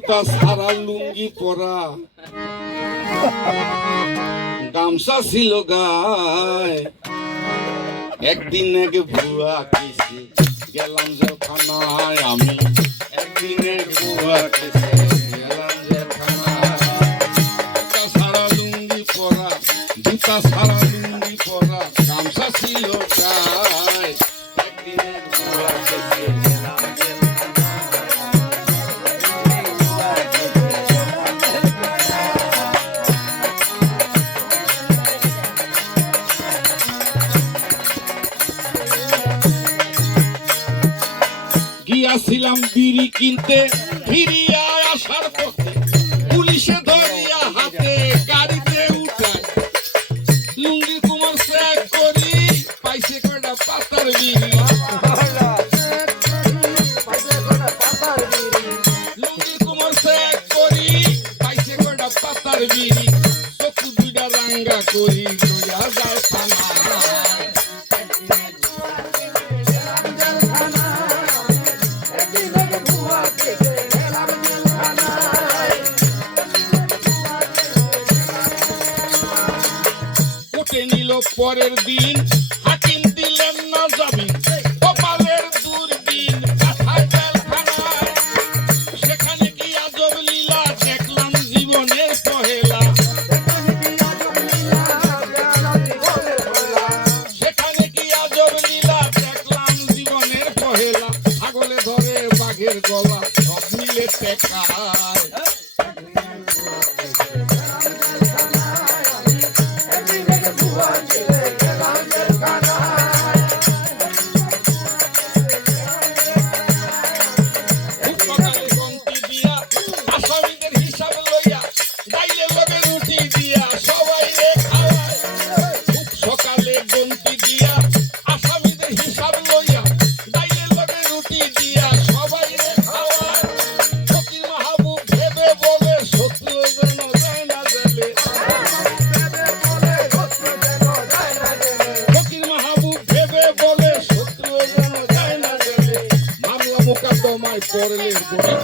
জুতা সারা লুঙ্গি পরা গামছা ছিল গায় একদিন এক বুয়া কেসে গেলাম জেলখানায় আমি একদিন এক বুয়া কেসে গেলাম জেলখানায় জুতা সারা লুঙ্গি পরা জুতা সারা লুঙ্গি পরা গামছা ছিল গায় একদিন এক বুয়া কেসে গেলাম গিয়াছিলাম বিড়ি কিনতে ফিরিয়া আসার পথে পুলিশে ধরিয়া হাতে গাড়িতে উঠায় লুঙ্গি কুমার চেক করি পাইছে কয়টা পাতার বিড়ি লুঙ্গি কুমার চেক করি পাইছে কয়টা পাতার বিড়ি চকু দুইটা রাঙ্গা করি লইয়া যায় থানায় নিল পরের দিন হাকিম দিলেন না জামিন কপালের দুর্দিন সেখানে কি আজব লীলা দেখলাম জীবনের পহেলা সেখানে কি আজব লীলা দেখলাম জীবনের পহেলা ছাগলে ধরে বাঘের গলা সব মিলে টেকায় সকালে গন্তি দিয়া আসামিদের হিসাব লইয়া ডাইলে লগে রুটি দিয়া সবাই রে খাওয়ায় ফকির মাহবুব ভেবে বলে শত্রু যেন যায় না জেলে ফকির মাহবুব ভেবে বলে শত্রু যেন যায় না জেলে মামলা মোকদ্দমায় পড়লে গরিব